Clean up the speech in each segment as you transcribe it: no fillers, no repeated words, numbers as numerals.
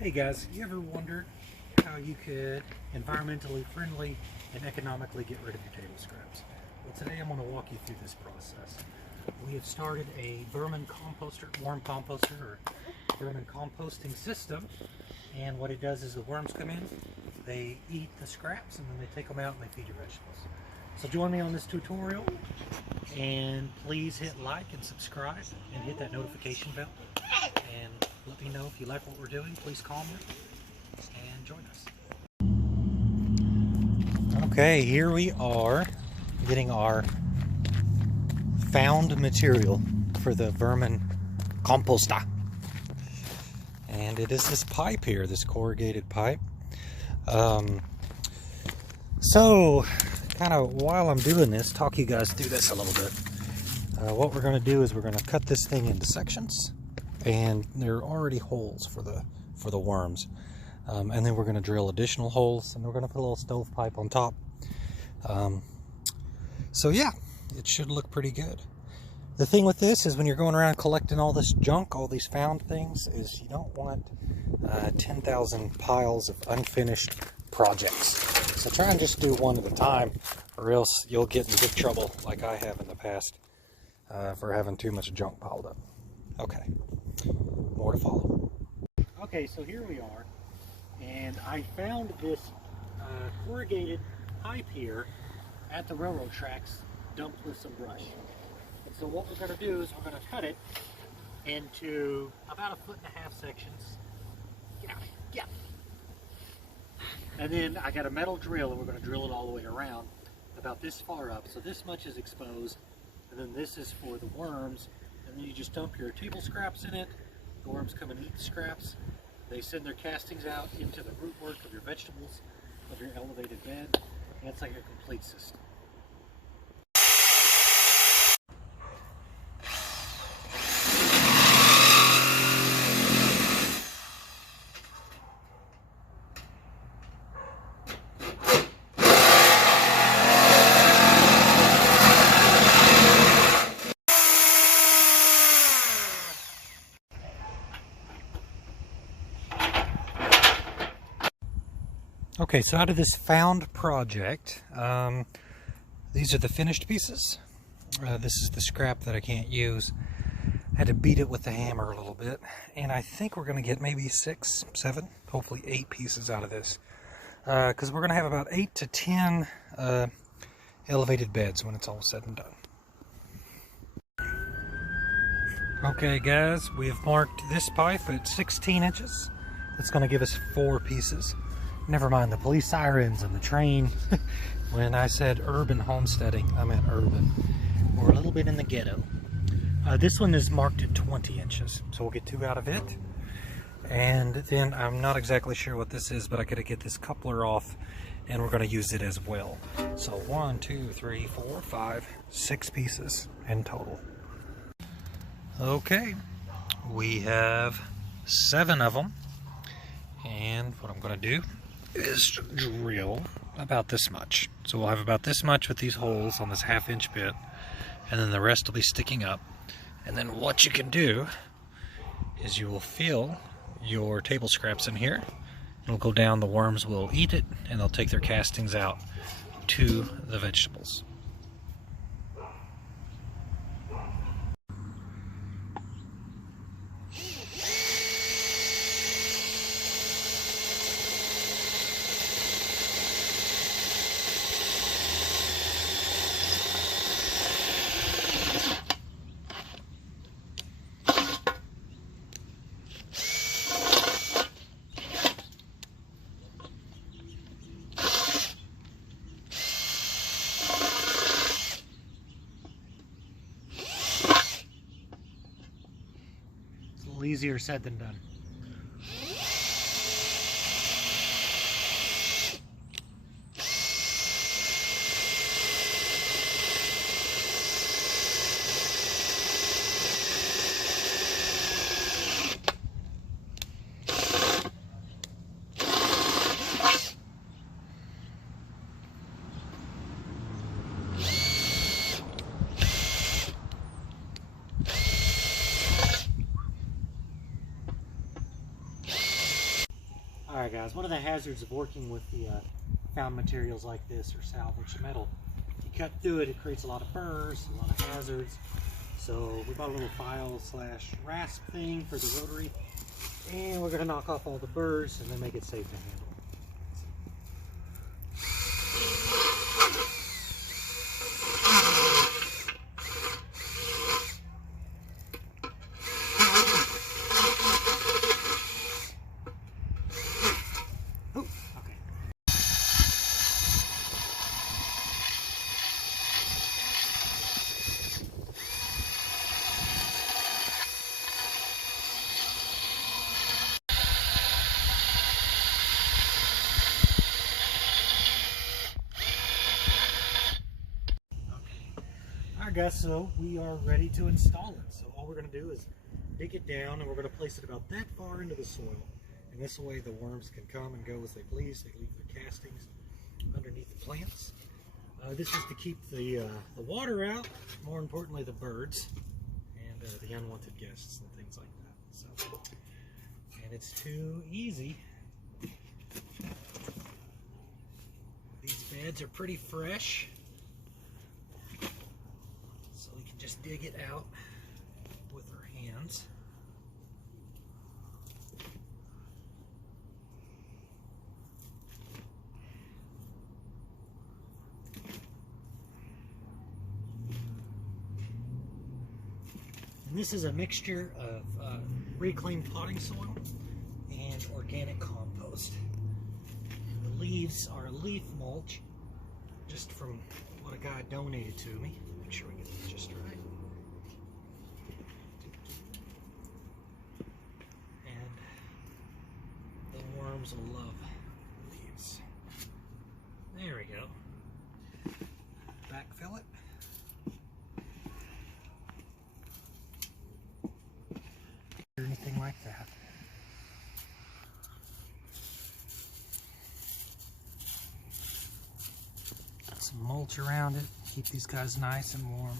Hey guys, you ever wondered how you could environmentally friendly and economically get rid of your table scraps? Well, today I'm going to walk you through this process. We have started a vermin composter, worm composter, or vermin composting system, and what it does is the worms come in, they eat the scraps, and then they take them out and they feed your vegetables. So join me on this tutorial, and please hit like and subscribe and hit that notification bell, and let me know if you like what we're doing. Please comment and join us. Okay, here we are getting our found material for the vermin composter, and it is this pipe here, this corrugated pipe. So kind of while I'm doing this, talk you guys through this a little bit. What we're going to do is we're going to cut this thing into sections, and there are already holes for the worms, and then we're going to drill additional holes, and we're going to put a little stovepipe on top. So yeah, it should look pretty good. The thing with this is when you're going around collecting all this junk, all these found things, is you don't want 10,000 piles of unfinished projects. So try and just do one at a time, or else you'll get in big trouble like I have in the past for having too much junk piled up. Okay, more to follow. Okay, so here we are, and I found this corrugated pipe here at the railroad tracks dumped with some brush. And so what we're going to do is we're going to cut it into about 1.5 foot sections. Get out of here. Yeah. And then I got a metal drill, and we're going to drill it all the way around about this far up. So this much is exposed, and then this is for the worms. And then you just dump your table scraps in it. The worms come and eat the scraps. They send their castings out into the root work of your vegetables, of your elevated bed, and it's like a complete system. Okay, so out of this found project, these are the finished pieces. This is the scrap that I can't use. I had to beat it with the hammer a little bit, and I think we're going to get maybe 6, 7, hopefully 8 pieces out of this. Because we're going to have about 8 to 10 elevated beds when it's all said and done. Okay guys, we have marked this pipe at 16 inches. That's going to give us 4 pieces. Never mind the police sirens and the train. When I said urban homesteading, I meant urban. We're a little bit in the ghetto. This one is marked at 20 inches, so we'll get 2 out of it. And then I'm not exactly sure what this is, but I gotta get this coupler off, and we're gonna use it as well. So 1, 2, 3, 4, 5, 6 pieces in total. Okay, we have 7 of them. And what I'm gonna do is drill about this much. So we'll have about this much with these holes on this 1/2 inch bit, and then the rest will be sticking up. And then what you can do is you will fill your table scraps in here. It'll go down, the worms will eat it, and they'll take their castings out to the vegetables. Easier said than done. Alright guys, one of the hazards of working with the found materials like this or salvaged metal, you cut through it, it creates a lot of burrs, a lot of hazards. So we bought a little file / rasp thing for the rotary, and we're going to knock off all the burrs and then make it safe to handle. Alright guys, so we are ready to install it. So all we're going to do is dig it down, and we're going to place it about that far into the soil. And this way the worms can come and go as they please. They leave their castings underneath the plants. This is to keep the water out, more importantly the birds, and the unwanted guests and things like that. So, and it's too easy. These beds are pretty fresh, so we can just dig it out with our hands. And this is a mixture of reclaimed potting soil and organic compost. And the leaves are leaf mulch, just from what a guy donated to me. Make sure we get this just right. And the worms will love leaves. There we go. Backfill it. Or anything like that. Some mulch around it, keep these guys nice and warm.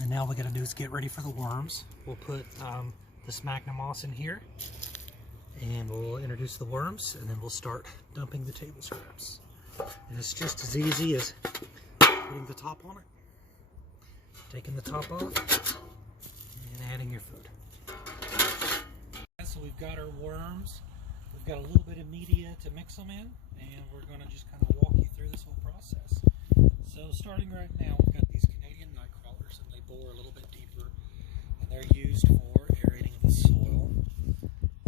And now all we gotta do is get ready for the worms. We'll put the sphagnum moss in here, and we'll introduce the worms, and then we'll start dumping the table scraps. And it's just as easy as putting the top on it, taking the top off, and adding your food. So we've got our worms, we've got a little bit of media to mix them in, and we're going to just kind of walk you through this whole process. So starting right now, we've got these Canadian night crawlers, and they bore a little bit deeper, and they're used for aerating the soil.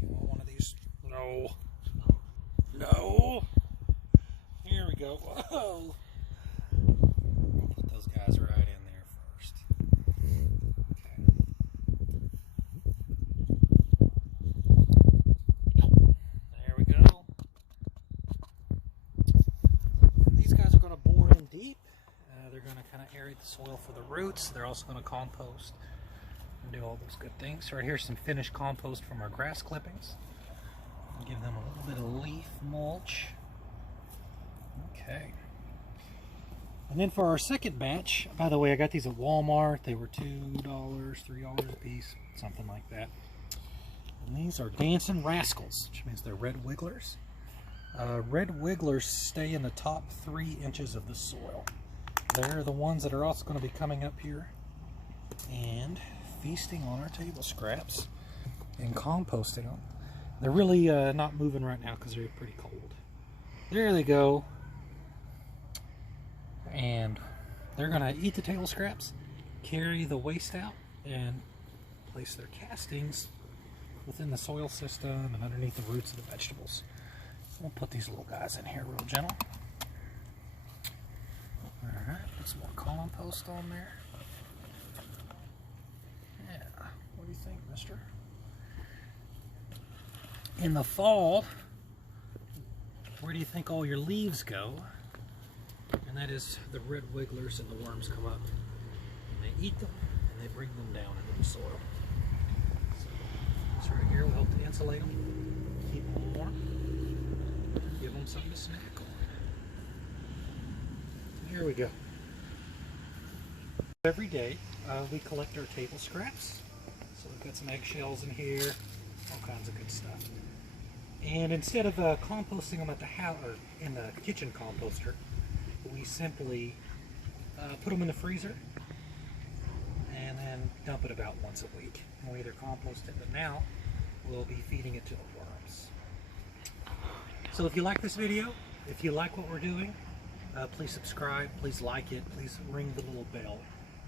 You want one of these? No. No. Here we go. Whoa. We'll put those guys right in there first. Okay. There we go. And these guys are going to bore in deep. They're going to kind of aerate the soil for the roots. They're also going to compost and do all those good things. So right here's some finished compost from our grass clippings. Give them a little bit of leaf mulch. Okay. And then for our second batch, by the way, I got these at Walmart. They were $2, $3 a piece, something like that. And these are dancing rascals, which means they're red wigglers. Red wigglers stay in the top 3 inches of the soil. They're the ones that are also going to be coming up here and feasting on our table scraps and composting them. They're really not moving right now because they're pretty cold. There they go. And they're going to eat the table scraps, carry the waste out, and place their castings within the soil system and underneath the roots of the vegetables. We'll put these little guys in here real gentle. Alright, put some more compost on there. Yeah, what do you think, mister? In the fall, where do you think all your leaves go? And that is the red wigglers, and the worms come up and they eat them and they bring them down into the soil. So this right here will help to insulate them, keep them warm, give them something to snack on. So here we go. Every day we collect our table scraps. So we've got some eggshells in here, all kinds of good stuff. And instead of composting them at the house or in the kitchen composter, we simply put them in the freezer and then dump it about once a week. And we either compost it, but now we'll be feeding it to the worms. So if you like this video, if you like what we're doing, please subscribe, please like it, please ring the little bell,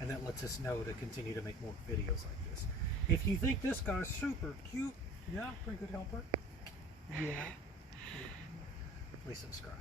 and that lets us know to continue to make more videos like this. If you think this guy's super cute, yeah, pretty good helper, yeah, please subscribe.